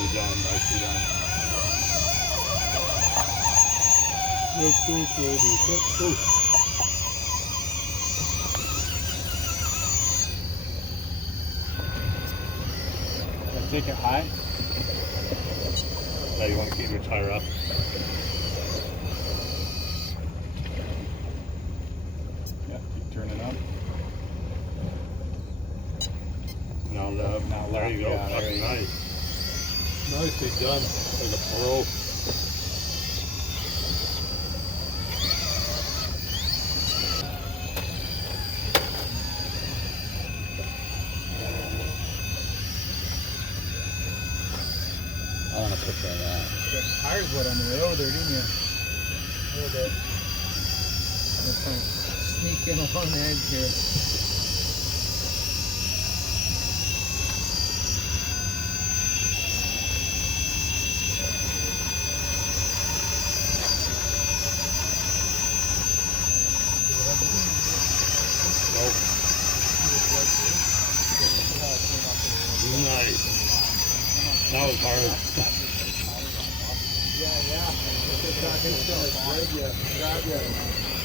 Nicely done, nicely done. Let's go, Cody. Let's go. Take it high. Now you want to keep your tire up. Yeah, keep turning up. Now left. Now left. There you go. Yeah, That's there you go. nice. Nicely done. Like a pro. I want a picture of that. The tires wet on the way over there, didn't you? A little bit. I'm trying to sneak in along the edge here. Nope. Nice. That was hard. Yeah. If it's not going to grab you.